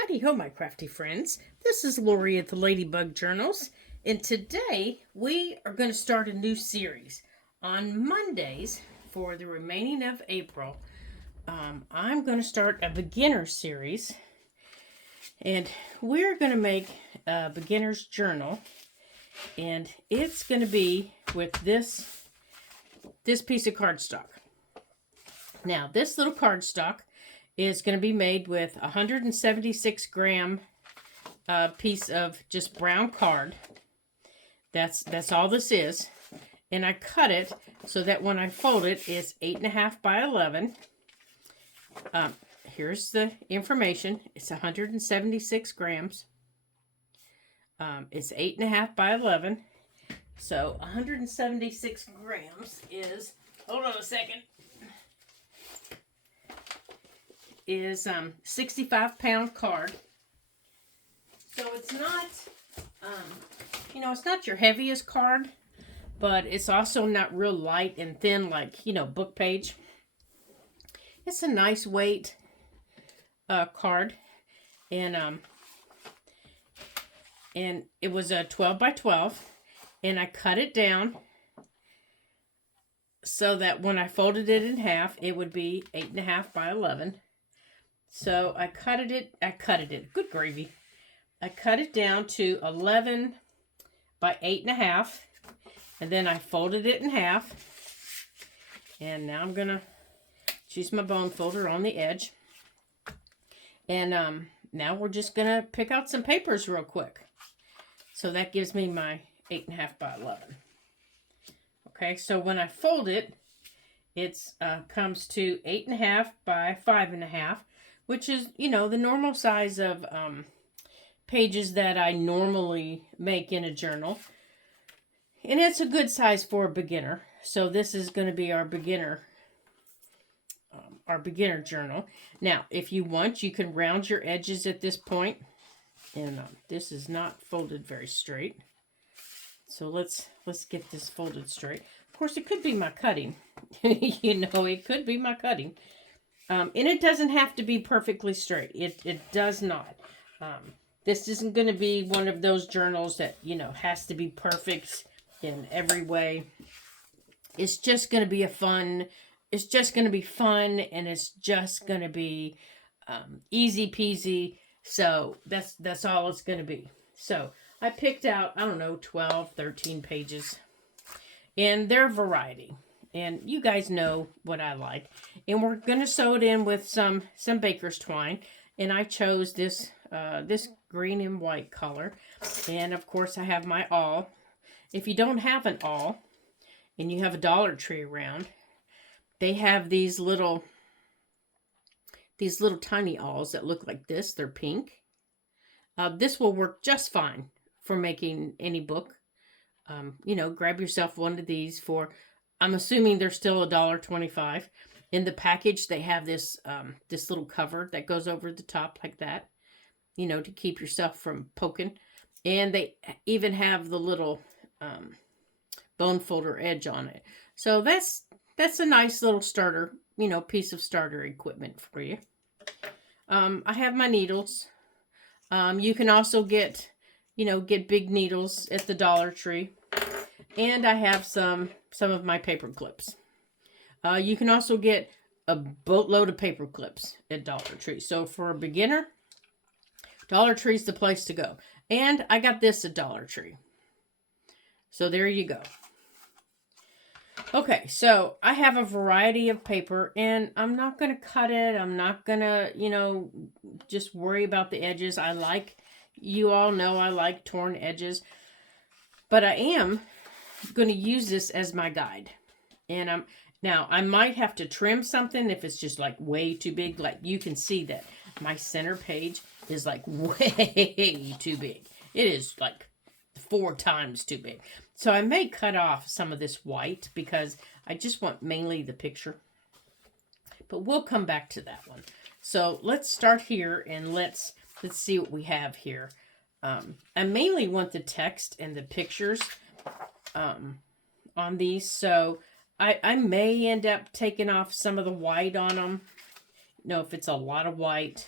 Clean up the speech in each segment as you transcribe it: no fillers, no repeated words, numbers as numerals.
Howdy ho, my crafty friends. This is Lori at the Ladybug Journals, and today we are going to start a new series. On Mondays, for the remaining of April, I'm going to start a beginner series, and we're going to make a beginner's journal, and it's going to be with this piece of cardstock. Now, this little cardstock is going to be made with 176 gram piece of just brown card. That's all this is. And I cut it so that when I fold it, it's 8.5 by 11. Here's the information. It's 176 grams. It's 8.5 by 11. So 176 grams is, hold on a second, is 65-pound card. So it's not, it's not your heaviest card, but it's also not real light and thin like, book page. It's a nice weight card, and it was a 12 by 12, and I cut it down so that when I folded it in half, it would be 8.5 by 11. So I cut it, good gravy. I cut it down to 11 by 8.5, and then I folded it in half. And now I'm gonna choose my bone folder on the edge. And now we're just gonna pick out some papers real quick. So that gives me my 8.5 by 11. Okay, so when I fold it, it's comes to 8.5 by 5.5. Which is, the normal size of pages that I normally make in a journal. And it's a good size for a beginner. So this is going to be our beginner journal. Now, if you want, you can round your edges at this point. And this is not folded very straight. So let's get this folded straight. Of course, it could be my cutting. It could be my cutting. And it doesn't have to be perfectly straight. It does not. This isn't going to be one of those journals that, has to be perfect in every way. It's just going to be fun, and it's just going to be easy peasy. So that's all it's going to be. So I picked out, 12, 13 pages. And they're a variety. And you guys know what I like. And we're going to sew it in with some baker's twine. And I chose this green and white color. And of course I have my awl. If you don't have an awl and you have a Dollar Tree around, they have these little tiny awls that look like this. They're pink. This will work just fine for making any book. Grab yourself one of these for, I'm assuming they're still $1.25. In the package, they have this little cover that goes over the top like that, to keep yourself from poking. And they even have the little bone folder edge on it. So that's a nice little starter, piece of starter equipment for you. I have my needles. You can also get big needles at the Dollar Tree. And I have some of my paper clips. You can also get a boatload of paper clips at Dollar Tree. So for a beginner, Dollar Tree's the place to go. And I got this at Dollar Tree. So there you go. Okay, so I have a variety of paper, and I'm not going to cut it. I'm not going to, just worry about the edges. You all know I like torn edges. But I am going to use this as my guide. And now I might have to trim something if it's just like way too big. Like you can see that my center page is like way too big. It is like 4 times too big. So I may cut off some of this white because I just want mainly the picture. But we'll come back to that one. So let's start here and let's see what we have here. I mainly want the text and the pictures on these. So I may end up taking off some of the white on them. If it's a lot of white.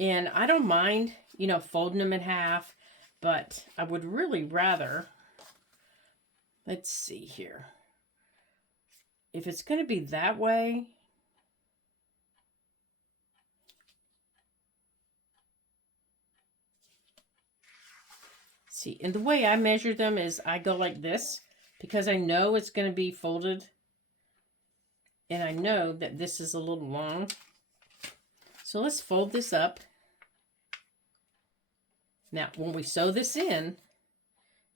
And I don't mind, you know, folding them in half, but I would really rather, let's see here. If it's going to be that way, see, and the way I measure them is I go like this because I know it's going to be folded. And I know that this is a little long. So let's fold this up. Now, when we sew this in,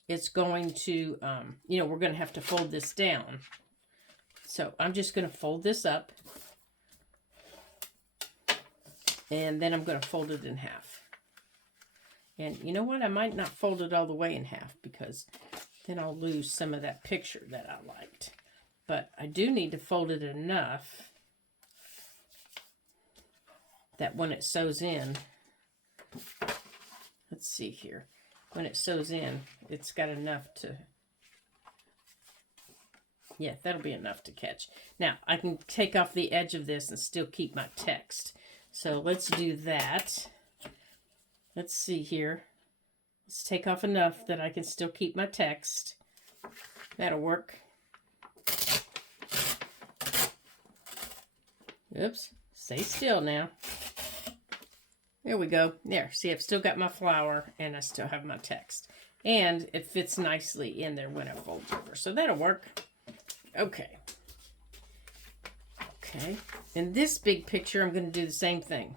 it's going to, you know, we're going to have to fold this down. So I'm just going to fold this up. And then I'm going to fold it in half. And you know what? I might not fold it all the way in half because then I'll lose some of that picture that I liked. But I do need to fold it enough that when it sews in, let's see here. When it sews in, it's got enough to, yeah, that'll be enough to catch. Now, I can take off the edge of this and still keep my text. So let's do that. Let's see here. Let's take off enough that I can still keep my text. That'll work. Oops. Stay still now. There we go. There. See, I've still got my flower and I still have my text. And it fits nicely in there when I fold over. So that'll work. Okay. Okay. In this big picture, I'm going to do the same thing.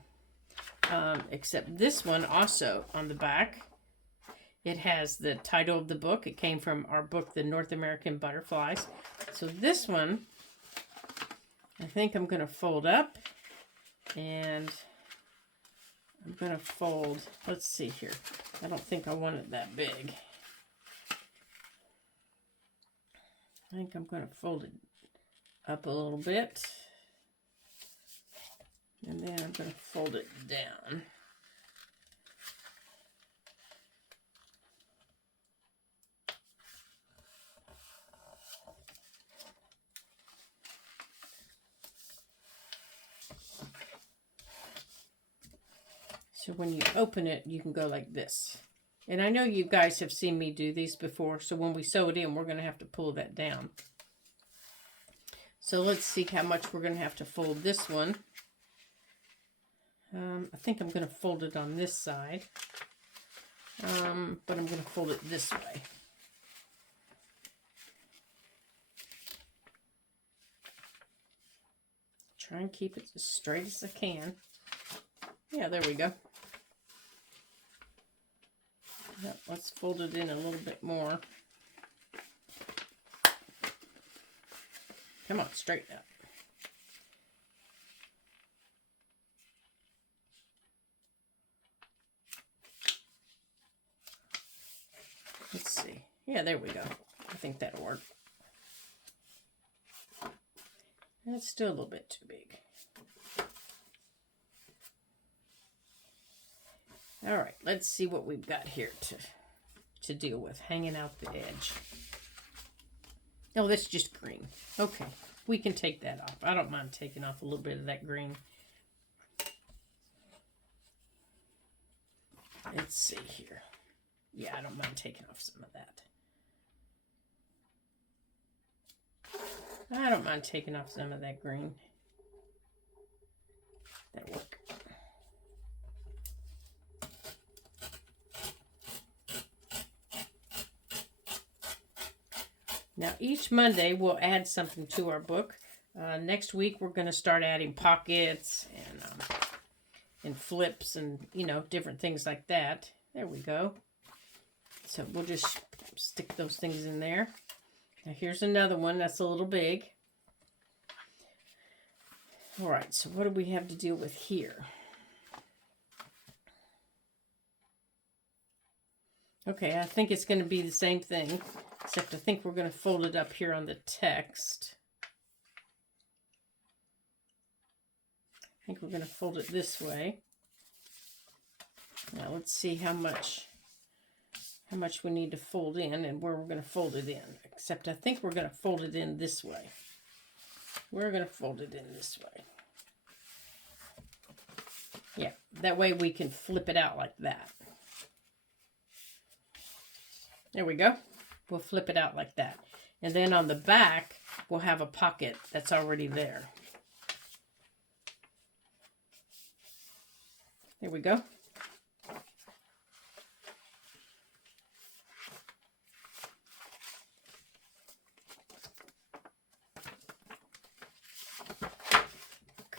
Except this one also on the back, it has the title of the book. It came from our book, The North American Butterflies. So this one, I think I'm going to fold up, and I'm going to fold, let's see here. I don't think I want it that big. I think I'm going to fold it up a little bit. And then I'm going to fold it down. So when you open it, you can go like this. And I know you guys have seen me do these before, so when we sew it in, we're going to have to pull that down. So let's see how much we're going to have to fold this one. I think I'm going to fold it on this side, but I'm going to fold it this way. Try and keep it as straight as I can. Yeah, there we go. Yep, let's fold it in a little bit more. Come on, straighten up. Let's see. Yeah, there we go. I think that'll work. It's still a little bit too big. All right, let's see what we've got here to deal with. Hanging out the edge. Oh, that's just green. Okay, we can take that off. I don't mind taking off a little bit of that green. Let's see here. Yeah, I don't mind taking off some of that. I don't mind taking off some of that green. That'll work. Now, each Monday, we'll add something to our book. Next week, we're going to start adding pockets and flips and, you know, different things like that. There we go. So we'll just stick those things in there. Now, here's another one that's a little big. All right, so what do we have to deal with here? Okay, I think it's going to be the same thing, except I think we're going to fold it up here on the text. I think we're going to fold it this way. Now let's see how much we need to fold in and where we're going to fold it in. Except I think we're going to fold it in this way. We're going to fold it in this way. Yeah, that way we can flip it out like that. There we go. We'll flip it out like that. And then on the back, we'll have a pocket that's already there. There we go.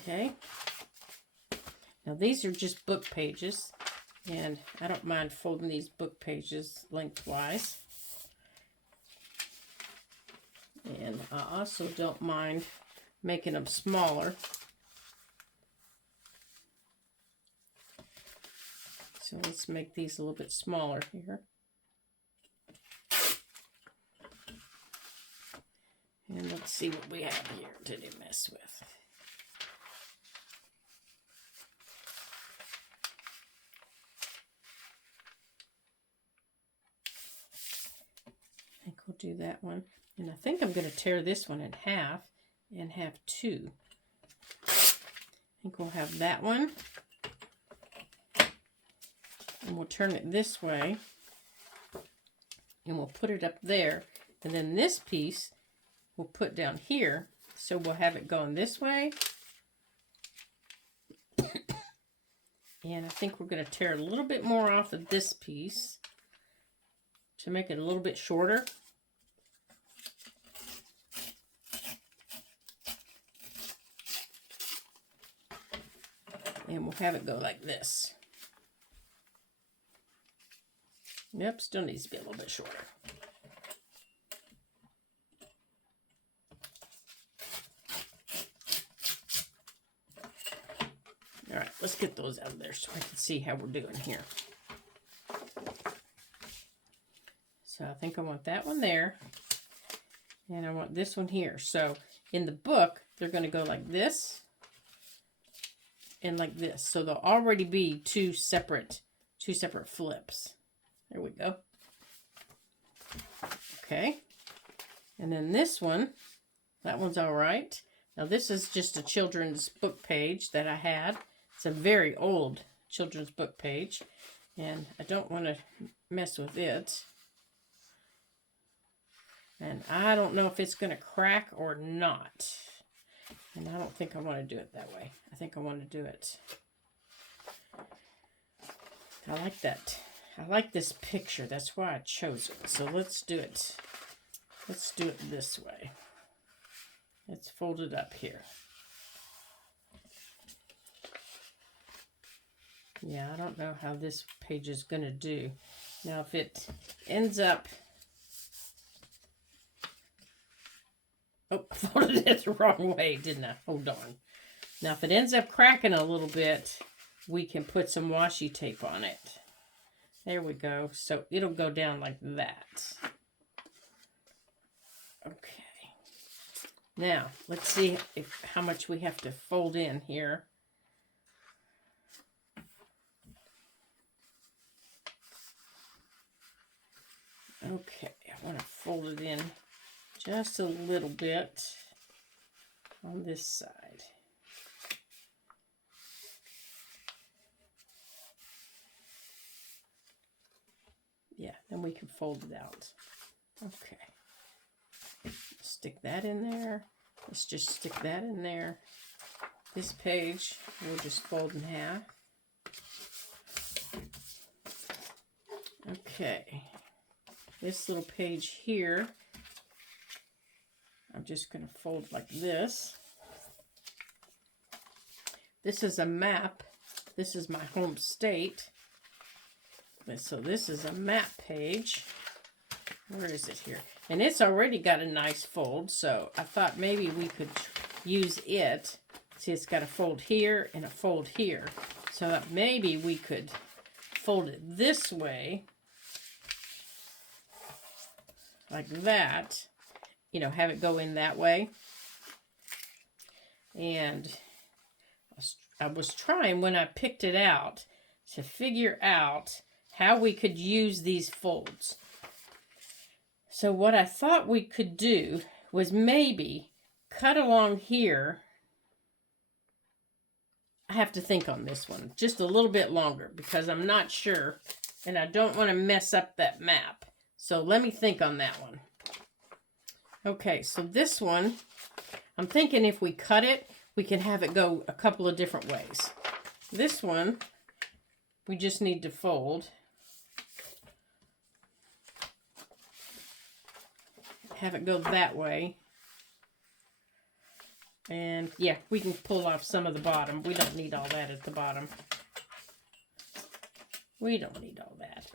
Okay. Now these are just book pages, and I don't mind folding these book pages lengthwise. And I also don't mind making them smaller. So let's make these a little bit smaller here. And let's see what we have here to mess with. I think we'll do that one. And I think I'm going to tear this one in half and have two. I think we'll have that one. And we'll turn it this way. And we'll put it up there. And then this piece we'll put down here. So we'll have it going this way. And I think we're going to tear a little bit more off of this piece to make it a little bit shorter. And we'll have it go like this. Yep, still needs to be a little bit shorter. All right, let's get those out of there so I can see how we're doing here. So I think I want that one there. And I want this one here. So in the book, they're going to go like this and like this. So there'll already be two separate flips. There we go. Okay. And then this one, that one's all right. Now this is just a children's book page that I had. It's a very old children's book page. And I don't want to mess with it. And I don't know if it's going to crack or not. And I don't think I want to do it that way. I think I want to do it. I like that. I like this picture. That's why I chose it. So let's do it. Let's do it this way. Let's fold it up here. Yeah, I don't know how this page is going to do. Now, if it ends up... Oh, I folded it the wrong way, didn't I? Hold on. Now, if it ends up cracking a little bit, we can put some washi tape on it. There we go. So it'll go down like that. Okay. Now, let's see how much we have to fold in here. Okay, I want to fold it in just a little bit on this side. Yeah, then we can fold it out. Okay. Stick that in there. Let's just stick that in there. This page, we'll just fold in half. Okay. This little page here, I'm just going to fold like this. This is a map. This is my home state. So this is a map page. Where is it here? And it's already got a nice fold, so I thought maybe we could use it. See, it's got a fold here and a fold here. So that maybe we could fold it this way, like that. You know, have it go in that way. And I was trying when I picked it out to figure out how we could use these folds. So what I thought we could do was maybe cut along here I have to think on this one just a little bit longer because I'm not sure and I don't want to mess up that map. So let me think on that one. Okay, so this one, I'm thinking if we cut it, we can have it go a couple of different ways. This one, we just need to fold. Have it go that way. And yeah, we can pull off some of the bottom. We don't need all that at the bottom. We don't need all that.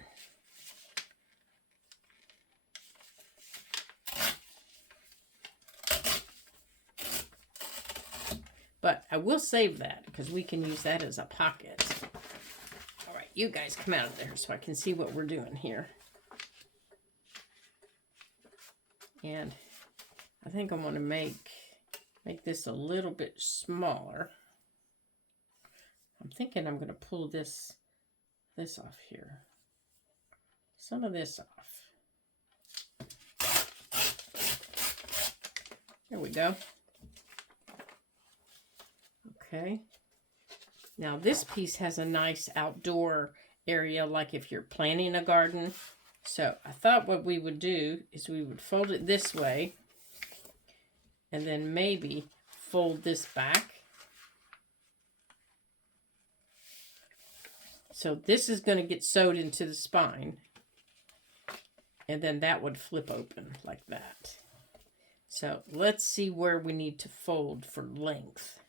But I will save that because we can use that as a pocket. All right, you guys come out of there so I can see what we're doing here. And I think I want to make this a little bit smaller. I'm thinking I'm going to pull this off here. Some of this off. There we go. Okay. Now this piece has a nice outdoor area, like if you're planting a garden. So I thought what we would do is we would fold it this way and then maybe fold this back. So this is going to get sewed into the spine and then that would flip open like that. So let's see where we need to fold for length.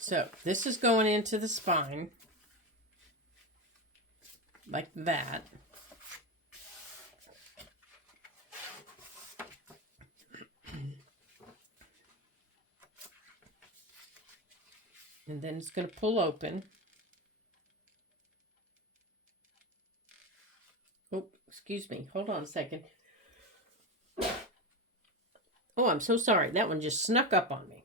So this is going into the spine like that. And then it's going to pull open. Oh, excuse me. Hold on a second. Oh, I'm so sorry. That one just snuck up on me.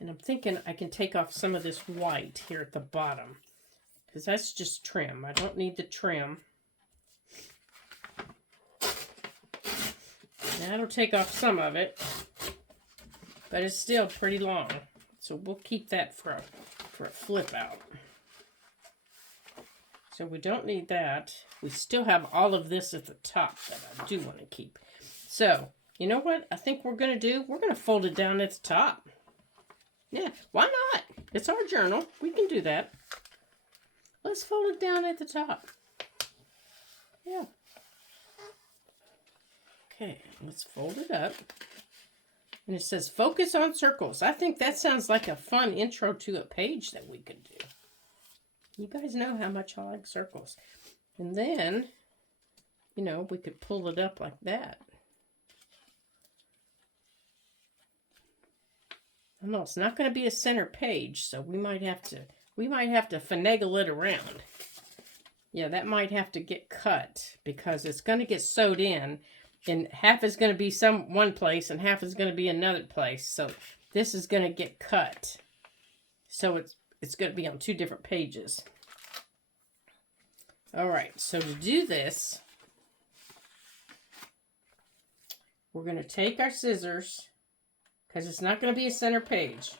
And I'm thinking I can take off some of this white here at the bottom. Because that's just trim. I don't need the trim. That'll take off some of it. But it's still pretty long. So we'll keep that for a flip out. So we don't need that. We still have all of this at the top that I do want to keep. So, you know what I think we're going to do? We're going to fold it down at the top. Yeah, why not? It's our journal. We can do that. Let's fold it down at the top. Yeah. Okay, let's fold it up. And it says, focus on circles. I think that sounds like a fun intro to a page that we could do. You guys know how much I like circles. And then, you know, we could pull it up like that. I know it's not going to be a center page, so we might have to finagle it around. Yeah, that might have to get cut because it's going to get sewed in, and half is going to be one place and half is going to be another place. So this is going to get cut. So it's going to be on two different pages. All right, so to do this, we're going to take our scissors, because it's not going to be a center page.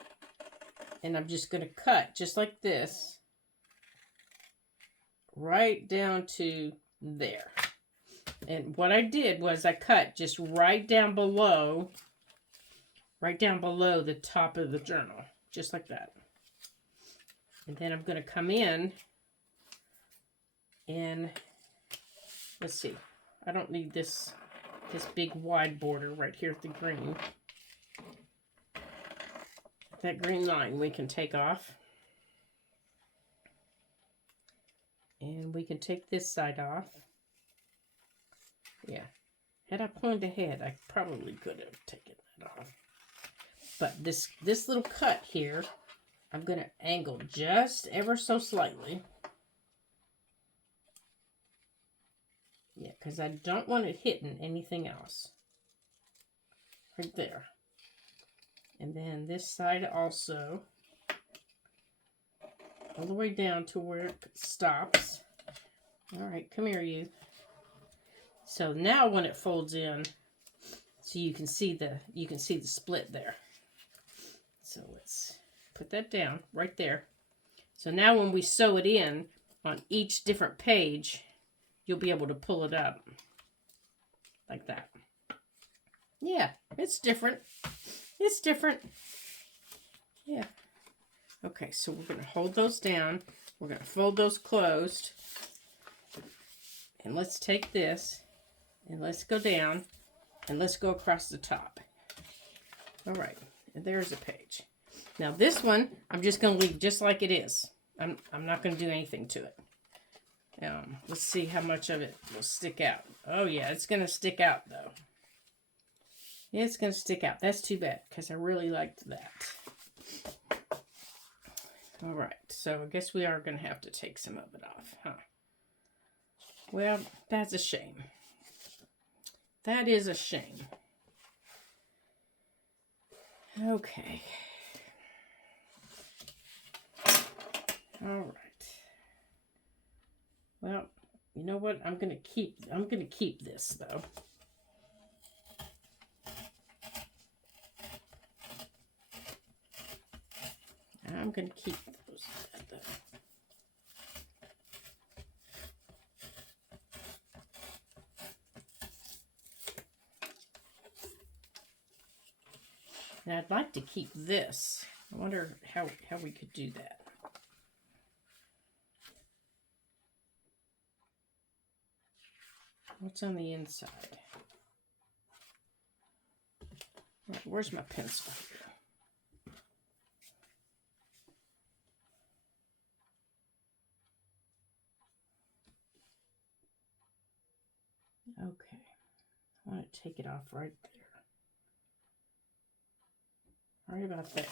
And I'm just going to cut just like this, right down to there. And what I did was I cut just right down below the top of the journal, just like that. And then I'm going to come in and, let's see, I don't need this big wide border right here at the green. That green line we can take off. And we can take this side off. Yeah. Had I planned ahead, I probably could have taken that off. But this little cut here, I'm going to angle just ever so slightly. Yeah, because I don't want it hitting anything else. Right there. And then this side also, all the way down to where it stops. All right, come here, you. So now when it folds in, So you can see the split there. So let's put that down right there. So now when we sew it in on each different page, you'll be able to pull it up like that. Yeah, it's different. It's different. Yeah. Okay, so we're going to hold those down. We're going to fold those closed. And let's take this and let's go down and let's go across the top. All right, and there's a page. Now this one, I'm just going to leave just like it is. I'm not going to do anything to it. Let's see how much of it will stick out. Oh yeah, it's going to stick out though. Yeah, it's going to stick out. That's too bad because I really liked that. All right, so I guess we are going to have to take some of it off, huh? Well, that's a shame. That is a shame. Okay. All right. Well, you know what? I'm going to keep this though. I'm going to keep those. And I'd like to keep this. I wonder how we could do that. What's on the inside? Right, where's my pencil here? Okay, I want to take it off right there. Right about there.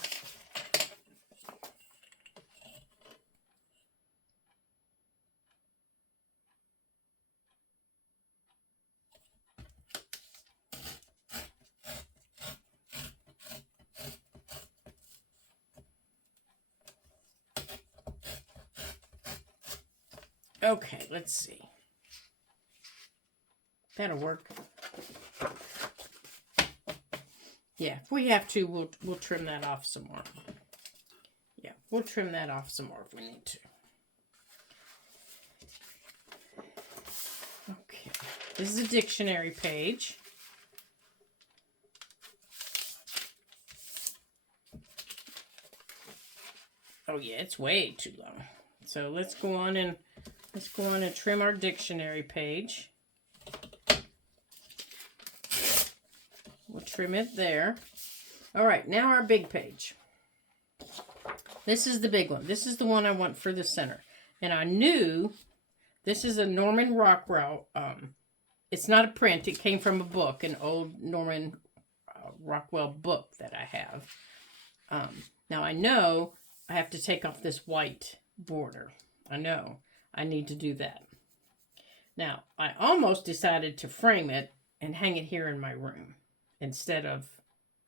Okay, let's see. That'll work. Yeah, if we have to, we'll trim that off some more. Yeah, we'll trim that off some more if we need to. Okay, this is a dictionary page. Oh yeah, it's way too long. So let's go on and trim our dictionary page. We'll trim it there. All right, now our big page. This is the big one. This is the one I want for the center. And I knew this is a Norman Rockwell. It's not a print. It came from a book, an old Norman Rockwell book that I have. Now I know I have to take off this white border. I know I need to do that. Now, I almost decided to frame it and hang it here in my room instead of,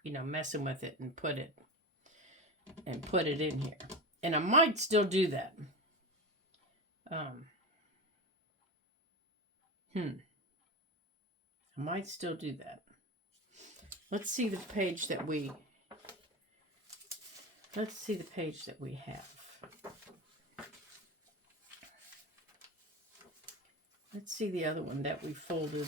messing with it and put it in here. And I might still do that. I might still do that. Let's see the page that we have. Let's see the other one that we folded.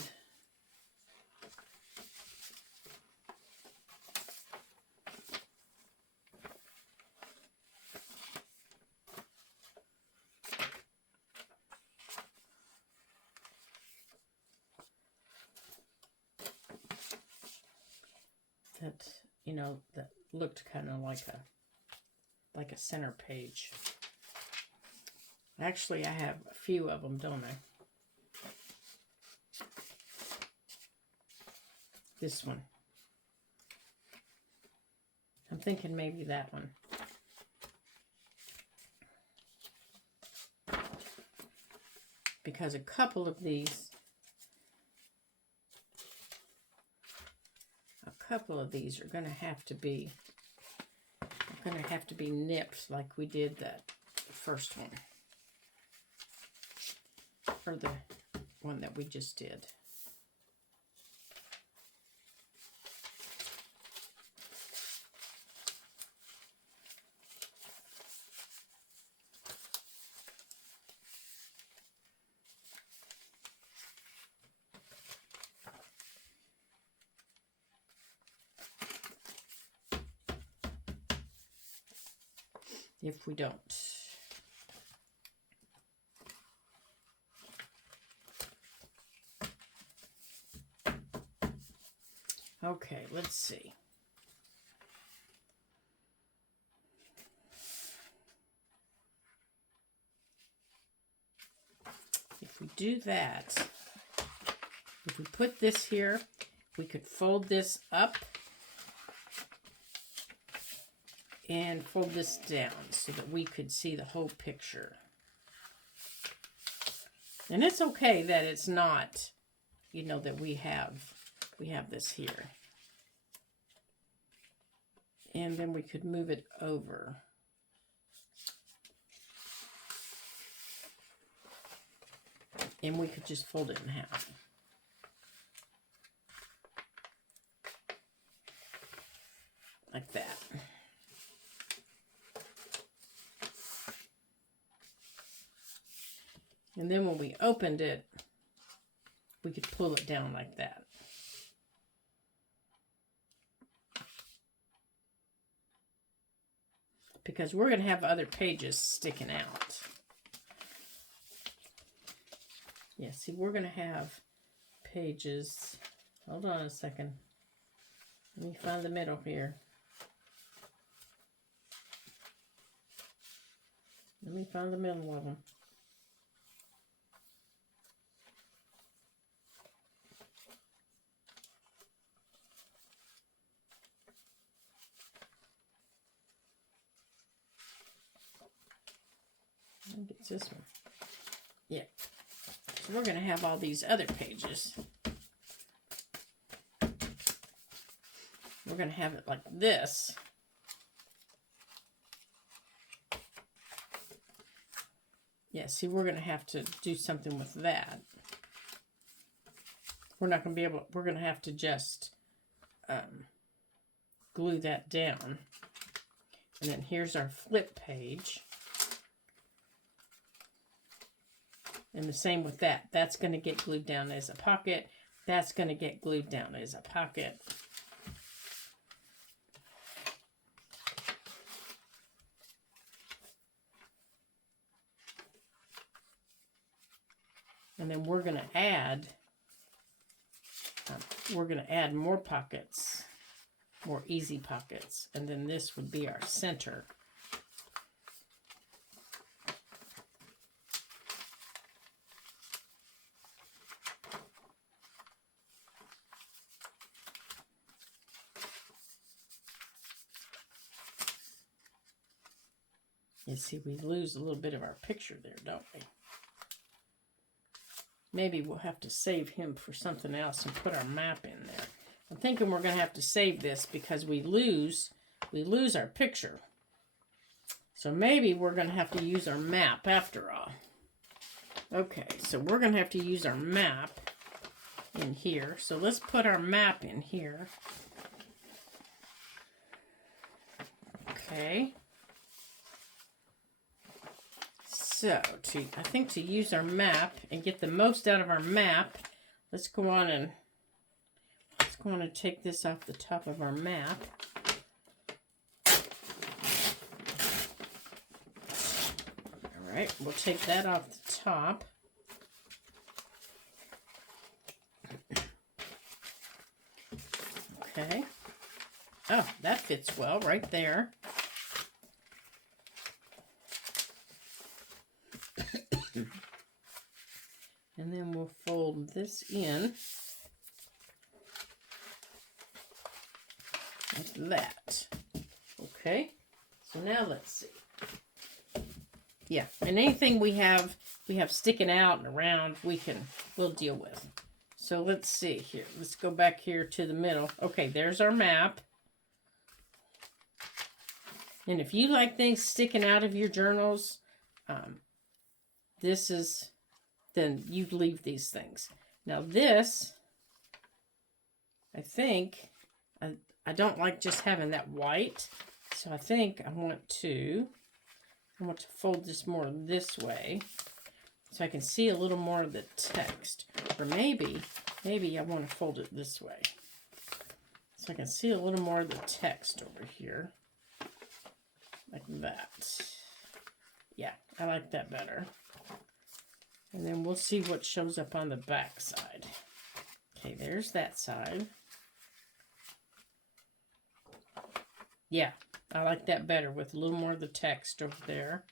That looked kind of like a center page. Actually, I have a few of them, don't I? This one. I'm thinking maybe that one. Because a couple of these are going to have to be nipped like we did that first one. Or the one that we just did. if we don't. Okay, let's see. If we do that, if we put this here, we could fold this up and fold this down so that we could see the whole picture. And it's okay that it's not, you know, that we have this here. And then we could move it over. And we could just fold it in half. Like that. And then when we opened it, we could pull it down like that. Because we're going to have other pages sticking out. Yeah, see, we're going to have pages. Hold on a second. Let me find the middle here. Let me find the middle of them. I think it's this one. Yeah. So we're going to have all these other pages. We're going to have it like this. Yeah, see, we're going to have to do something with that. We're not going to be able, we're going to have to just glue that down. And then here's our flip page. And the same with that. That's going to get glued down as a pocket. That's going to get glued down as a pocket. And then we're going to add more pockets, more easy pockets. And then this would be our center. You see, we lose a little bit of our picture there, don't we? Maybe we'll have to save him for something else and put our map in there. I'm thinking we're going to have to save this because we lose our picture. So maybe we're going to have to use our map after all. Okay, so we're going to have to use our map in here. So let's put our map in here. Okay. So, I think to use our map and get the most out of our map, let's go on and take this off the top of our map. All right, we'll take that off the top. Okay. Oh, that fits well right there. And then we'll fold this in like that. Okay, so now let's see. Yeah, and anything we have sticking out and around, we'll deal with. So let's see here. Let's go back here to the middle. Okay, there's our map. And if you like things sticking out of your journals, then you leave these things. Now this, I think, I don't like just having that white. So I think I want to fold this more this way so I can see a little more of the text. Or maybe I want to fold it this way so I can see a little more of the text over here. Like that. I like that better. And then we'll see what shows up on the back side. Okay, there's that side. Yeah, I like that better with a little more of the text over there.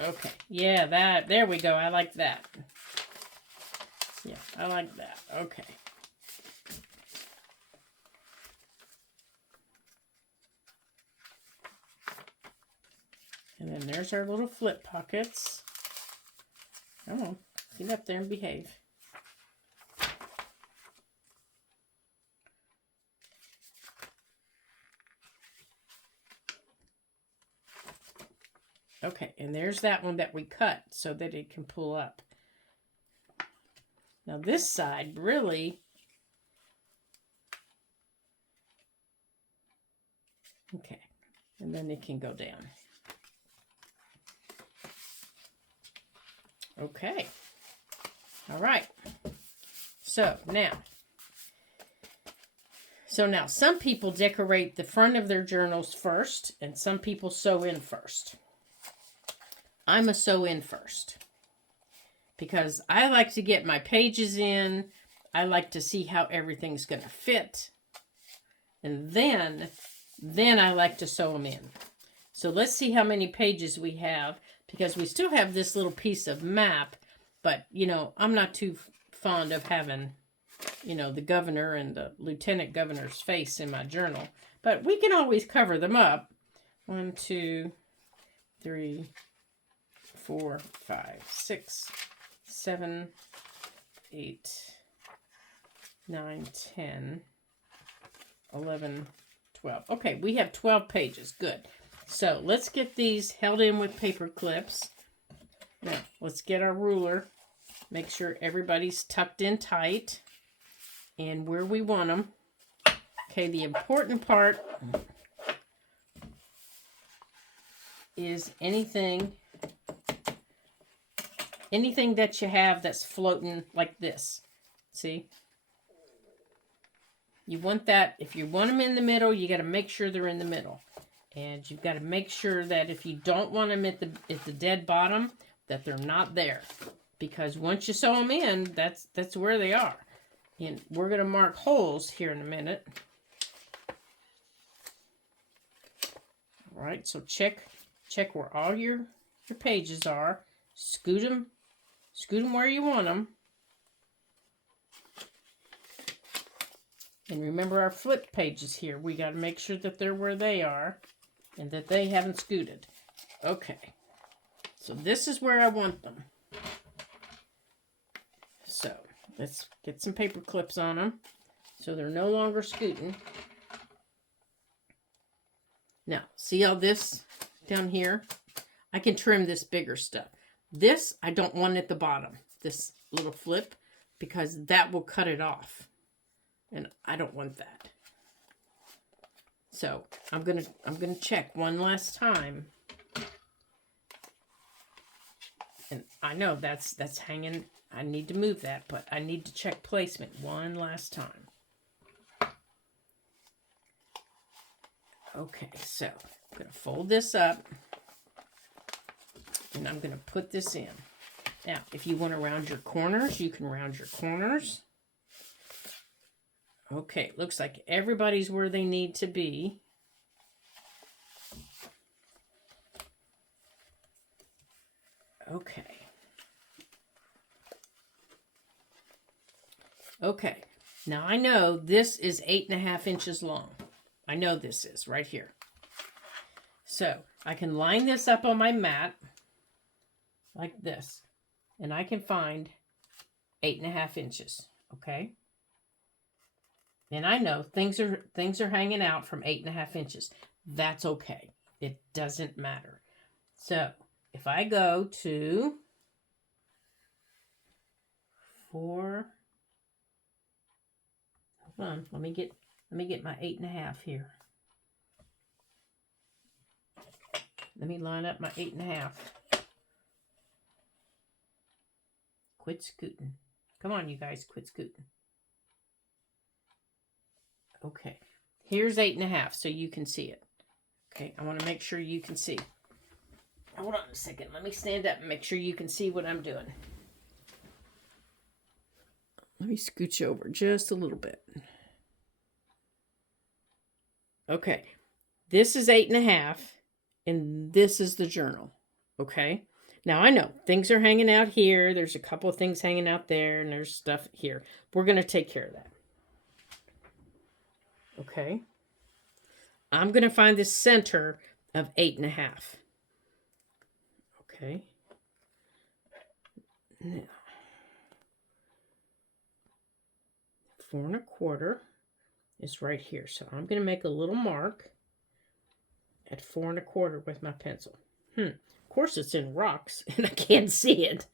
Okay, yeah, there we go. I like that. Yeah, I like that. Okay. And then there's our little flip pockets. Come on, get up there and behave. Okay, and there's that one that we cut so that it can pull up. Now this side really, okay, and then it can go down. Okay, all right. So now some people decorate the front of their journals first, and some people sew in first. I'm a sew in first because I like to get my pages in. I like to see how everything's going to fit. And then I like to sew them in. So let's see how many pages we have, because we still have this little piece of map, but, you know, I'm not too fond of having, you know, the governor and the lieutenant governor's face in my journal. But we can always cover them up. 1, 2, 3, 4, 5, 6, 7, 8, 9, 10, 11, 12. Okay, we have 12 pages. Good. So let's get these held in with paper clips. Now, let's get our ruler. Make sure everybody's tucked in tight and where we want them. Okay, the important part is anything that you have that's floating like this. See? You want that, if you want them in the middle, you got to make sure they're in the middle. And you've got to make sure that if you don't want them at the dead bottom, that they're not there. Because once you sew them in, that's where they are. And we're going to mark holes here in a minute. All right, so check where all your pages are. Scoot them where you want them. And remember our flip pages here. We got to make sure that they're where they are and that they haven't scooted. Okay. So this is where I want them. So let's get some paper clips on them so they're no longer scooting. Now, see all this down here? I can trim this bigger stuff. This, I don't want at the bottom, this little flip, because that will cut it off. And I don't want that. So I'm gonna check one last time. And I know that's hanging. I need to move that, but I need to check placement one last time. Okay, so I'm gonna fold this up. And I'm gonna put this in. Now, if you want to round your corners, you can round your corners. Okay, looks like everybody's where they need to be. Okay. Okay, now I know this is 8.5 inches long. I know this is right here. So I can line this up on my mat like this, and I can find 8.5 inches. Okay. And I know things are hanging out from 8.5 inches. That's okay. It doesn't matter. So if I go to 4, hold on, let me get my 8.5 here. Let me line up my 8.5. Quit scooting. Come on, you guys, quit scooting. Okay, Here's 8.5, so you can see it. Okay, I want to make sure you can see. Hold on a second. Let me stand up and make sure you can see what I'm doing. Let me scooch over just a little bit. Okay, this is 8.5, and this is the journal. Okay, now I know things are hanging out here. There's a couple of things hanging out there, and there's stuff here. We're going to take care of that. Okay, I'm going to find the center of 8.5. Okay, now 4 1/4 is right here. So I'm going to make a little mark at 4 1/4 with my pencil. Of course it's in rocks and I can't see it.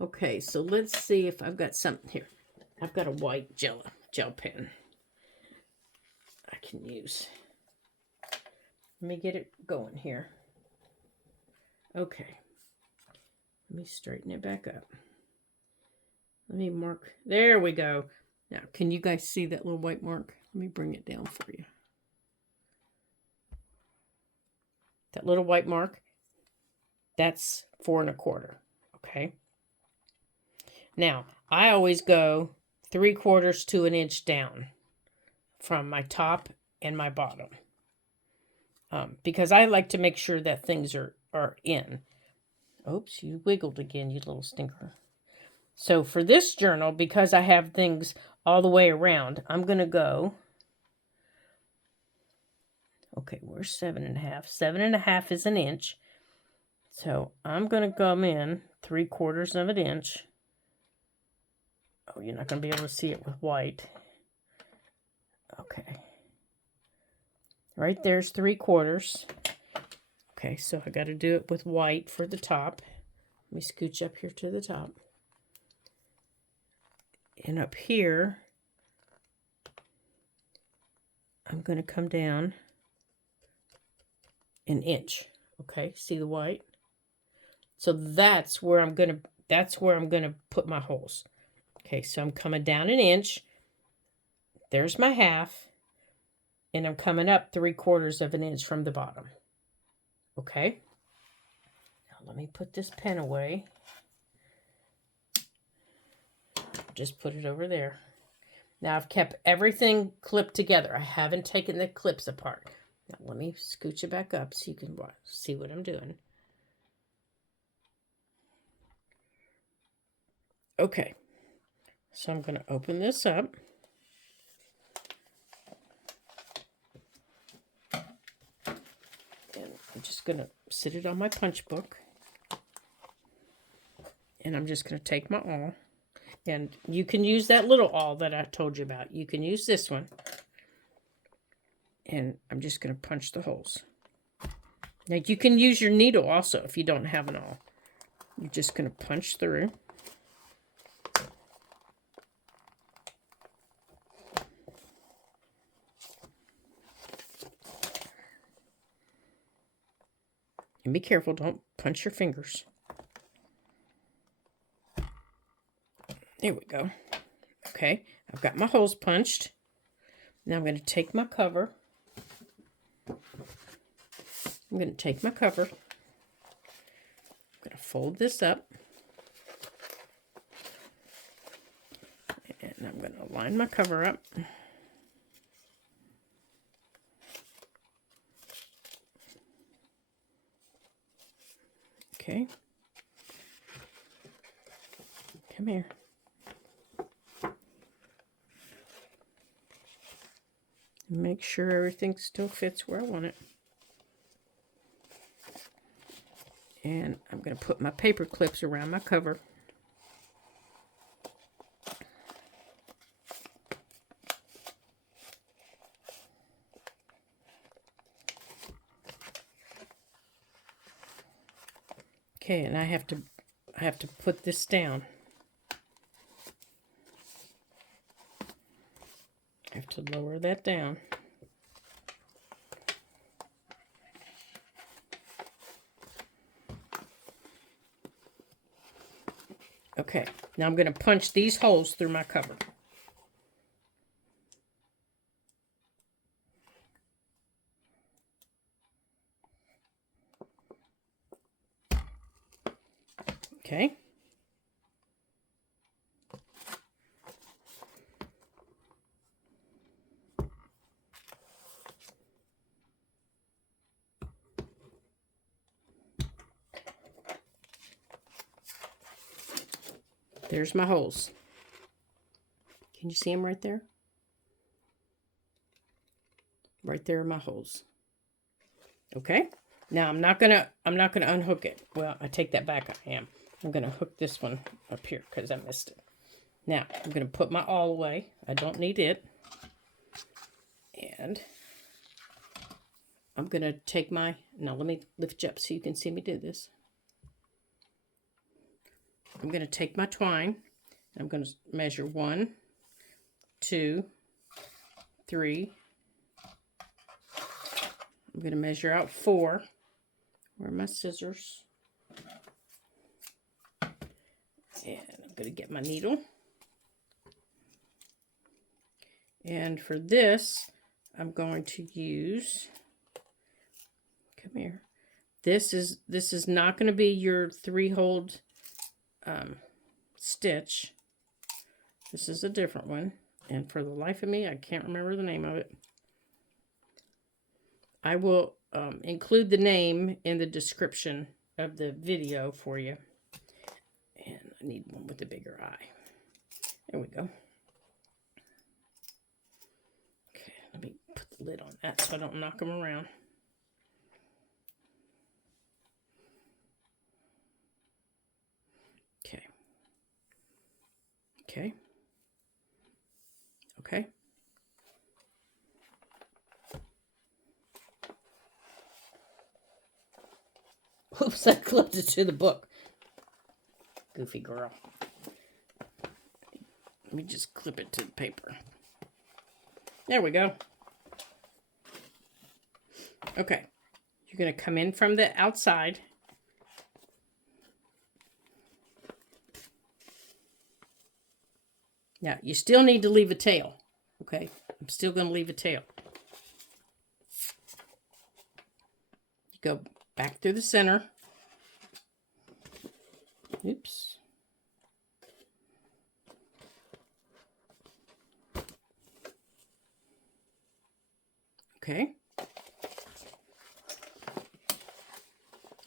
Okay, so let's see if I've got something here. I've got a white gel pen I can use. Let me get it going here. Okay. Let me straighten it back up. Let me mark. There we go. Now, can you guys see that little white mark? Let me bring it down for you. That little white mark, that's 4 1/4. Okay. Now, I always go 3/4 to 1 inch down from my top and my bottom. Because I like to make sure that things are in. Oops, you wiggled again, you little stinker. So for this journal, because I have things all the way around, I'm going to go, okay, where's 7.5? 7.5 is 1 inch. So I'm going to come in 3/4 of an inch. Oh, you're not going to be able to see it with white. Okay. Right there's 3/4. Okay, so I got to do it with white for the top. Let me scooch up here to the top. And up here, I'm going to come down 1 inch. Okay, see the white? So that's where I'm going to put my holes. Okay, so I'm coming down 1 inch. There's my half. And I'm coming up 3/4 of an inch from the bottom. Okay? Now let me put this pen away. Just put it over there. Now I've kept everything clipped together. I haven't taken the clips apart. Now let me scooch it back up so you can see what I'm doing. Okay. So I'm going to open this up. And I'm just going to sit it on my punch book. And I'm just going to take my awl. And you can use that little awl that I told you about. You can use this one. And I'm just going to punch the holes. Now you can use your needle also if you don't have an awl. You're just going to punch through. And be careful, don't punch your fingers. There we go. Okay, I've got my holes punched. Now I'm going to take my cover. I'm going to take my cover. I'm going to fold this up. And I'm going to line my cover up. Okay. Come here. Make sure everything still fits where I want it. And I'm going to put my paper clips around my cover. Okay, and I have to put this down. I have to lower that down. Okay, now I'm going to punch these holes through my cover. Okay. There's my holes. Can you see them right there? Right there are my holes. Okay. Now I'm not gonna unhook it. Well, I take that back. I am. I'm gonna hook this one up here because I missed it. Now I'm gonna put my awl away. I don't need it. And I'm gonna take my, now let me lift you up so you can see me do this. I'm gonna take my twine. I'm gonna measure 1, 2, 3. I'm gonna measure out 4. Where are my scissors? And I'm going to get my needle. And for this, I'm going to use, come here. This is not going to be your 3-hold stitch. This is a different one. And for the life of me, I can't remember the name of it. I will include the name in the description of the video for you. And I need one with a bigger eye. There we go. Okay, let me put the lid on that so I don't knock them around. Okay. Okay. Okay. Oops, I clipped it to the book. Goofy girl. Let me just clip it to the paper. There we go. Okay. You're going to come in from the outside. Now, you still need to leave a tail. Okay. I'm still going to leave a tail. You go back through the center. Oops. Okay.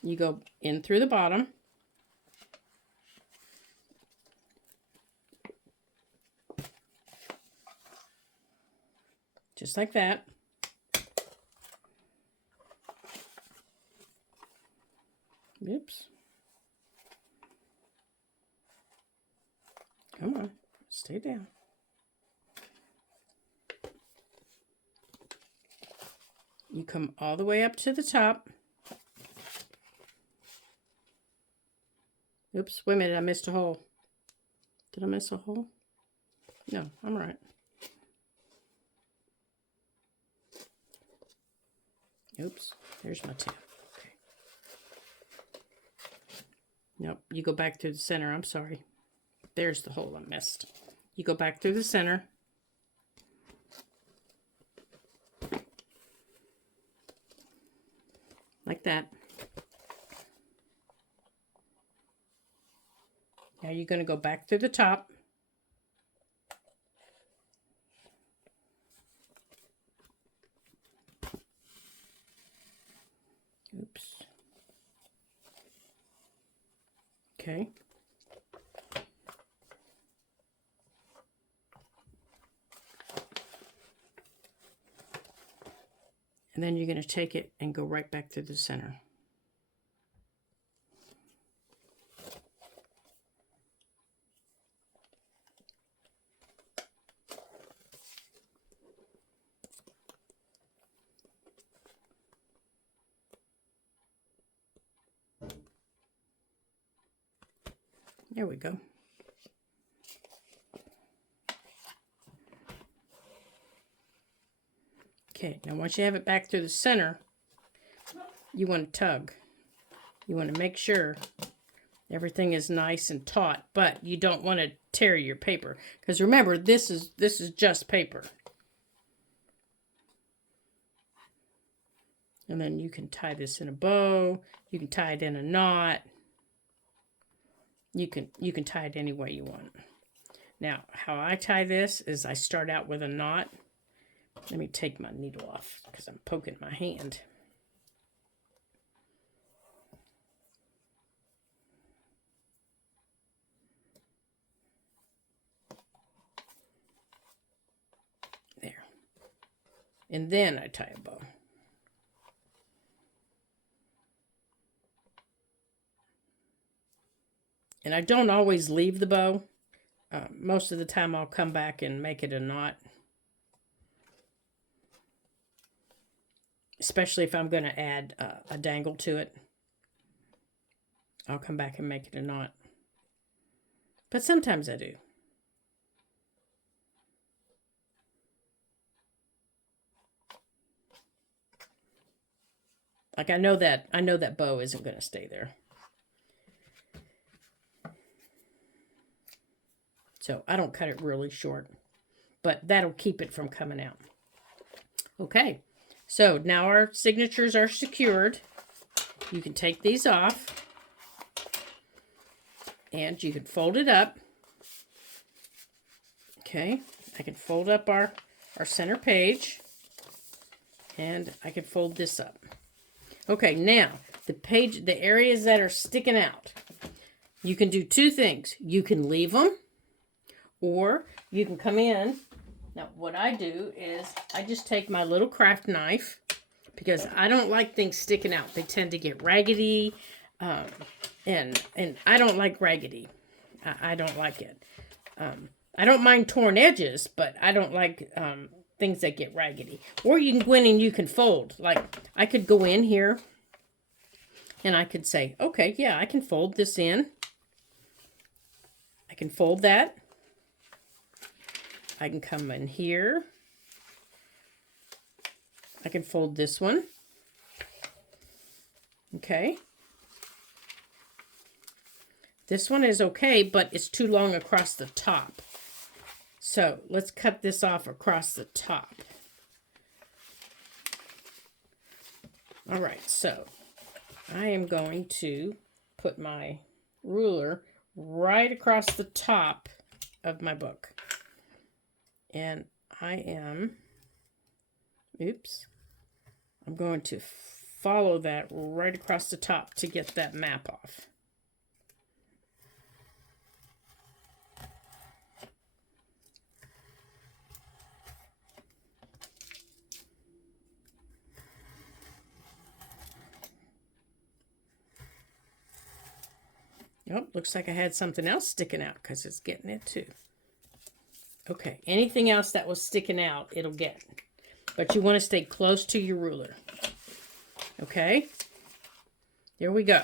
You go in through the bottom. Just like that. Oops. Come on, stay down. You come all the way up to the top. Oops, wait a minute, I missed a hole. Did I miss a hole? No, I'm right. Oops, there's my tail. Okay. Nope, you go back through the center, I'm sorry. There's the hole I missed. You go back through the center. Like that. Now you're going to go back through the top. Oops. Okay. And then you're going to take it and go right back through the center. There we go. Okay, now once you have it back through the center, you want to tug. You want to make sure everything is nice and taut, but you don't want to tear your paper. Because remember, this is just paper. And then you can tie this in a bow. You can tie it in a knot. You can tie it any way you want. Now, how I tie this is I start out with a knot. Let me take my needle off because I'm poking my hand. There. And then I tie a bow. And I don't always leave the bow. Most of the time I'll come back and make it a knot. Especially if I'm going to add a dangle to it. I'll come back and make it a knot. But sometimes I do. Like I know that bow isn't going to stay there. So I don't cut it really short, but that'll keep it from coming out. Okay, so now our signatures are secured. You can take these off and you can fold it up. Okay, I can fold up our center page and I can fold this up. Okay, now the areas that are sticking out, you can do two things. You can leave them. Or you can come in. Now, what I do is I just take my little craft knife because I don't like things sticking out. They tend to get raggedy, and I don't like raggedy. I don't like it. I don't mind torn edges, but I don't like things that get raggedy. Or you can go in and you can fold. Like, I could go in here and I could say, okay, yeah, I can fold this in. I can fold that. I can come in here. I can fold this one. Okay. This one is okay, but it's too long across the top. So let's cut this off across the top. All right, so I am going to put my ruler right across the top of my book. And I'm going to follow that right across the top to get that map off. Oh, looks like I had something else sticking out because it's getting it too. Okay, anything else that was sticking out, it'll get. But you want to stay close to your ruler. Okay, there we go.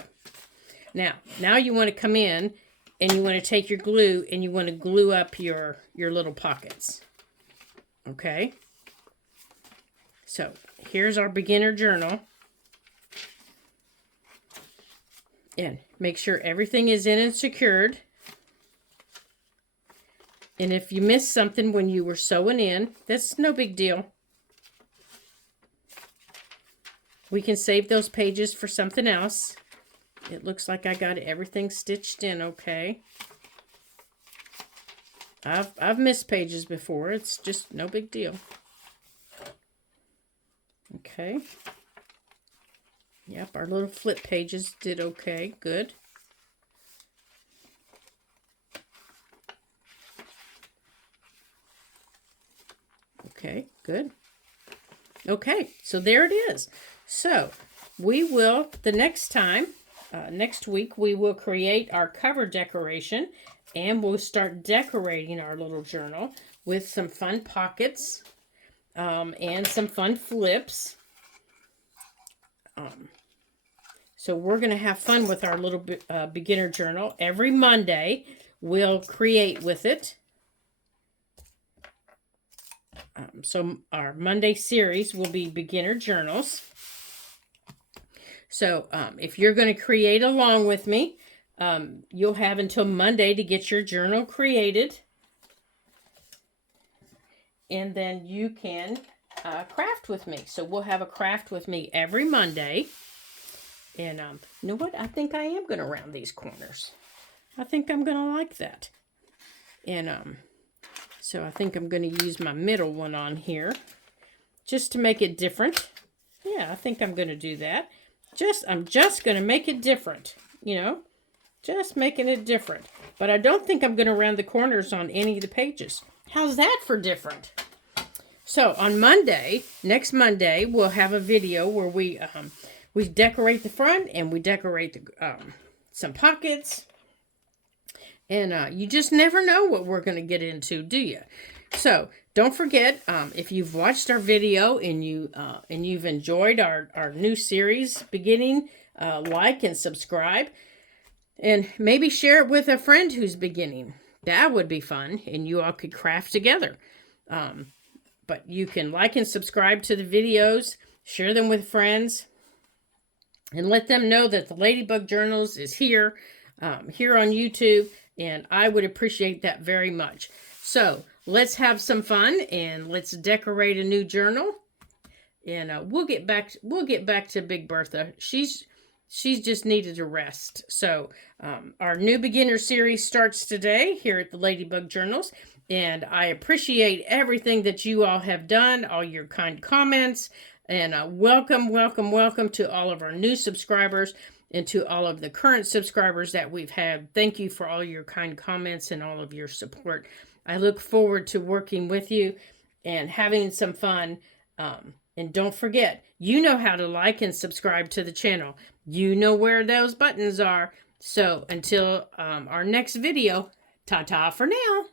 Now you want to come in and you want to take your glue and you want to glue up your little pockets. Okay, so here's our beginner journal. And make sure everything is in and secured. And if you missed something when you were sewing in, that's no big deal. We can save those pages for something else. It looks like I got everything stitched in okay. I've missed pages before. It's just no big deal. Okay. Yep, our little flip pages did okay. Good. Okay, good. Okay, so there it is. So we will, the next time, next week, we will create our cover decoration and we'll start decorating our little journal with some fun pockets and some fun flips. So we're going to have fun with our little beginner journal. Every Monday, we'll create with it. So our Monday series will be beginner journals. So if you're going to create along with me, you'll have until Monday to get your journal created. And then you can craft with me. So we'll have a craft with me every Monday. And you know what? I think I am going to round these corners. I think I'm going to like that. And so I think I'm going to use my middle one on here just to make it different. Yeah, I think I'm going to do that. I'm just going to make it different, you know, just making it different. But I don't think I'm going to round the corners on any of the pages. How's that for different? So on Monday, next Monday, we'll have a video where we decorate the front and we decorate the some pockets. And you just never know what we're going to get into, do you? So don't forget, if you've watched our video and you've enjoyed our new series beginning, like and subscribe, and maybe share it with a friend who's beginning. That would be fun, and you all could craft together. But you can like and subscribe to the videos, share them with friends, and let them know that the Ladybug Journals is here on YouTube, and I would appreciate that very much. So let's have some fun and let's decorate a new journal. And we'll get back to Big Bertha. She's just needed a rest. So our new beginner series starts today here at the Ladybug Journals. And I appreciate everything that you all have done, all your kind comments. And welcome to all of our new subscribers and to all of the current subscribers that we've had. Thank you for all your kind comments and all of your support. I look forward to working with you and having some fun. And don't forget, you know how to like and subscribe to the channel. You know where those buttons are. So until our next video, ta-ta for now.